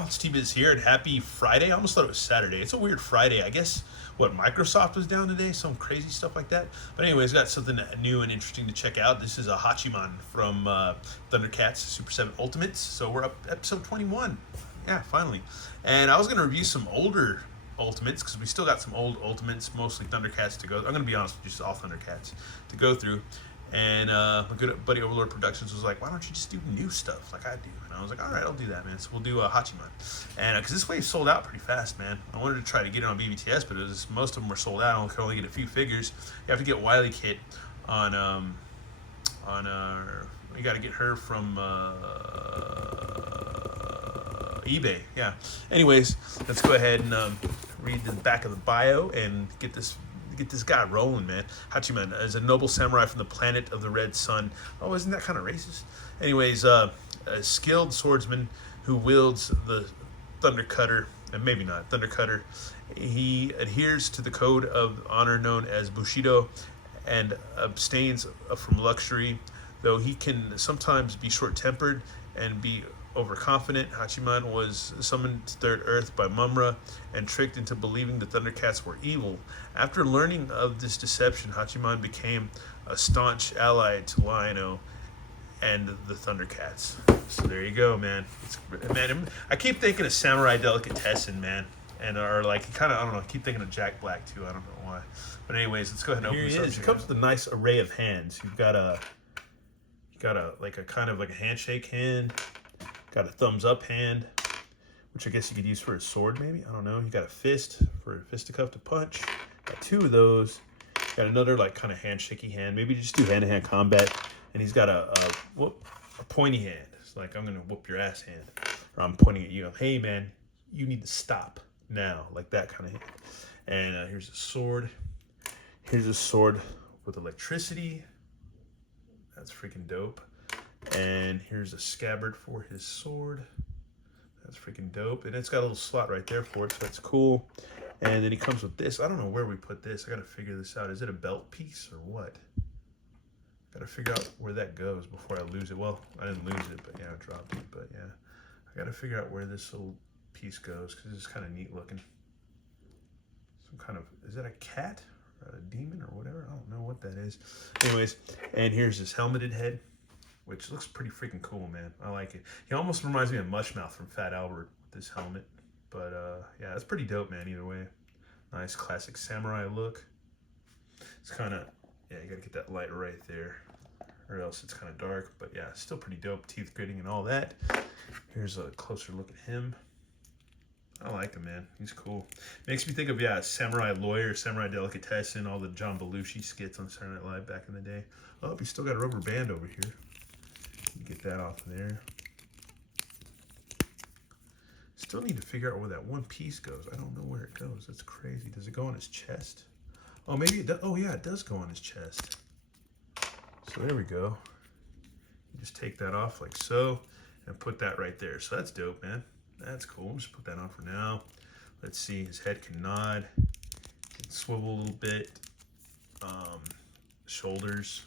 It's T-Biz here, and happy Friday. I almost thought it was Saturday. It's a weird Friday. I guess, what, Microsoft was down today? Some crazy stuff like that. But anyways, got something new and interesting to check out. This is a Hachiman from Thundercats Super 7 Ultimates. So we're up episode 21. Yeah, finally. And I was going to review some older Ultimates, because we still got some old Ultimates, mostly Thundercats to go. I'm going to be honest with you, just all Thundercats to go through. And my good buddy Overlord Productions was like, why don't you just do new stuff like I do? And I was like, all right, I'll do that, man. So we'll do Hachiman. And because this wave sold out pretty fast, man. I wanted to try to get it on BBTS, but most of them were sold out. I could only get a few figures. You have to get Wiley Kit on you got to get her from eBay. Yeah. Anyways, let's go ahead and read the back of the bio and get this guy rolling, man. Hachiman is a noble samurai from the planet of the Red Sun. Oh, isn't that kind of racist? Anyways, a skilled swordsman who wields the Thunder Cutter, and maybe not Thunder Cutter. He adheres to the code of honor known as Bushido and abstains from luxury, though he can sometimes be short-tempered and be overconfident. Hachiman was summoned to Third Earth by Mumra and tricked into believing the Thundercats were evil. After learning of this deception, Hachiman became a staunch ally to Lion-O and the Thundercats. So there you go, man. Man, I keep thinking of Samurai Delicatessen, man. And or like kind of, I don't know, I keep thinking of Jack Black too. I don't know why. But anyways, let's go ahead and open this up. It comes with a nice array of hands. You've got a like a kind of like a handshake hand. Got a thumbs up hand, which I guess you could use for a sword, maybe. I don't know. You got a fist for a fisticuff to punch. Got two of those. Got another like kind of handshaky hand. Maybe just do hand-to-hand combat. And he's got a pointy hand. It's like, I'm gonna whoop your ass hand. Or I'm pointing at you. Hey man, you need to stop now. Like that kind of hand. And here's a sword. Here's a sword with electricity. That's freaking dope. And here's a scabbard for his sword. That's freaking dope. And it's got a little slot right there for it, so that's cool. And then he comes with this. I don't know where we put this. I gotta figure this out. Is it a belt piece or what? Gotta figure out where that goes before I lose it. Well, I didn't lose it, but yeah, I dropped it. But yeah, I gotta figure out where this little piece goes, because it's kind of neat looking. Some kind of, is that a cat or a demon or whatever? I don't know what that is. Anyways, and here's his helmeted head, which looks pretty freaking cool, man. I like it. He almost reminds me of Mushmouth from Fat Albert with this helmet. But yeah, it's pretty dope, man, either way. Nice classic samurai look. It's kind of, yeah, you gotta get that light right there, or else it's kind of dark. But yeah, still pretty dope. Teeth gritting and all that. Here's a closer look at him. I like him, man. He's cool. Makes me think of, yeah, Samurai Lawyer, Samurai Delicatessen, all the John Belushi skits on Saturday Night Live back in the day. Oh, he's still got a rubber band over here. Get that off of there. Still need to figure out where that one piece goes. I don't know where it goes. That's crazy. Does it go on his chest? Oh, maybe it does. Oh, yeah, it does go on his chest. So there we go. You just take that off like so and put that right there. So that's dope, man. That's cool. Just put that on for now. Let's see. His head can nod. Can swivel a little bit. Shoulders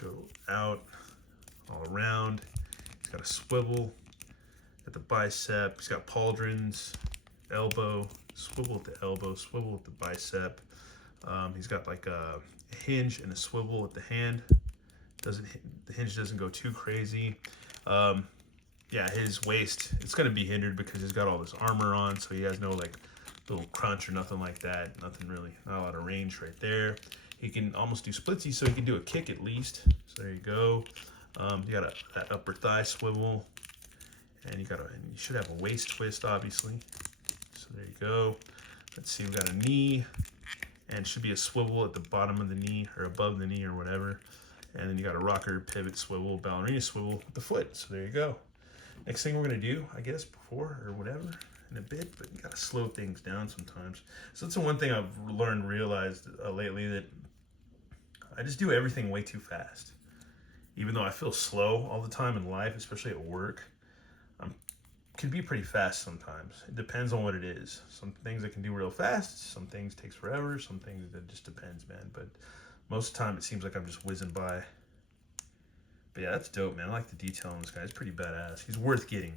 go out. All around. He's got a swivel at the bicep. He's got pauldrons, elbow, swivel at the elbow, swivel at the bicep. He's got like a hinge and a swivel at the hand. The hinge doesn't go too crazy. Yeah, his waist, it's gonna be hindered because he's got all this armor on, so he has no like little crunch or nothing like that. Nothing really, not a lot of range right there. He can almost do splitsy, so he can do a kick at least. So there you go. You got that upper thigh swivel, and you should have a waist twist, obviously. So there you go. Let's see, we got a knee, and should be a swivel at the bottom of the knee or above the knee or whatever. And then you got a rocker, pivot, swivel, ballerina swivel with the foot. So there you go. Next thing we're gonna do, I guess, before or whatever in a bit, but you gotta slow things down sometimes. So that's the one thing I've realized lately, that I just do everything way too fast. Even though I feel slow all the time in life, especially at work, can be pretty fast sometimes. It depends on what it is. Some things I can do real fast, some things takes forever, some things it just depends, man. But most of the time it seems like I'm just whizzing by. But yeah, that's dope, man. I like the detail on this guy. It's pretty badass. He's worth getting.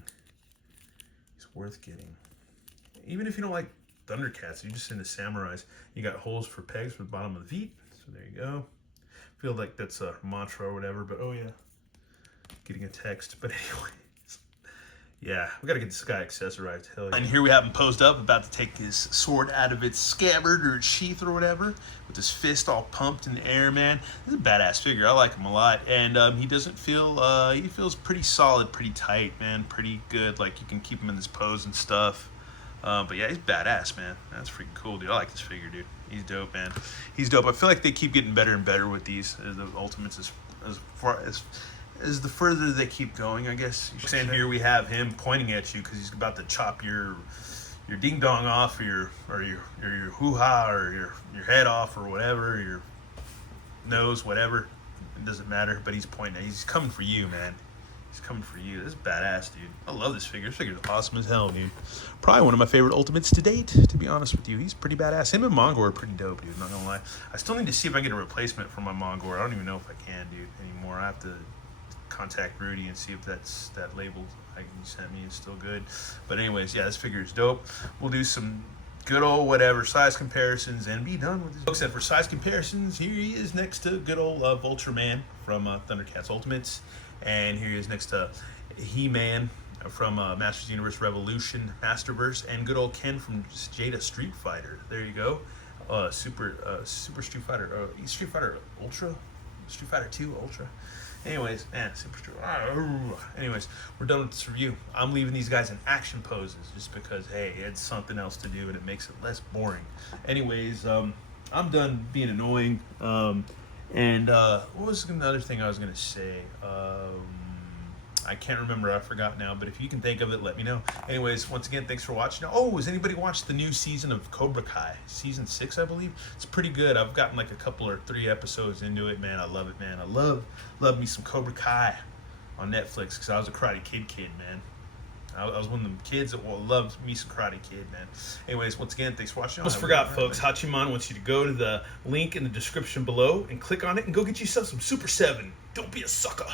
worth getting. Even if you don't like Thundercats, you're just into samurais. You got holes for pegs for the bottom of the feet. So there you go. Feel like that's a mantra or whatever, but oh yeah. Getting a text, but anyways. Yeah, we gotta get this guy accessorized. Hell yeah. And here we have him posed up, about to take his sword out of its scabbard or its sheath or whatever, with his fist all pumped in the air, man. This is a badass figure. I like him a lot. And he doesn't feel, he feels pretty solid, pretty tight, man. Pretty good. Like, you can keep him in this pose and stuff. But yeah, he's badass, man. That's freaking cool, dude. I like this figure, dude. He's dope, man. He's dope. I feel like they keep getting better and better with these, the Ultimates, as far as the further they keep going, I guess. And here we have him pointing at you because he's about to chop your ding dong off, or your hoo ha, or your head off, or whatever, your nose, whatever. It doesn't matter. But he's pointing. He's coming for you, man. He's coming for you. This is badass, dude. I love this figure. This figure's awesome as hell, dude. Probably one of my favorite Ultimates to date, to be honest with you. He's pretty badass. Him and Mongor are pretty dope, dude. Not gonna lie. I still need to see if I can get a replacement for my Mongor. I don't even know if I can, dude, anymore. I have to contact Rudy and see if that label you sent me is still good. But anyways, yeah, this figure is dope. We'll do some good old whatever size comparisons and be done with this. Except for size comparisons, here he is next to good old Vulture-Man from Thundercats Ultimates. And here he is next to He-Man from Masters Universe Revolution Masterverse, and good old Ken from Jada Street Fighter. There you go. Super Street Fighter, Street Fighter Ultra, Street Fighter 2 Ultra. Anyways, man, super Street. Anyways, we're done with this review. I'm leaving these guys in action poses just because, hey, it's something else to do and it makes it less boring. Anyways, I'm done being annoying. And what was another thing I was gonna say? I can't remember. I forgot now. But if you can think of it, let me know. Anyways, once again, thanks for watching. Oh, has anybody watched the new season of Cobra Kai? Season 6, I believe. It's pretty good. I've gotten like a couple or 3 episodes into it, man. I love it, man. I love me some Cobra Kai on Netflix because I was a Karate Kid, man. I was one of them kids that loved me some Karate Kid, man. Anyways, once again, thanks for watching. Almost forgot, folks. Hachiman wants you to go to the link in the description below and click on it and go get yourself some Super 7. Don't be a sucker.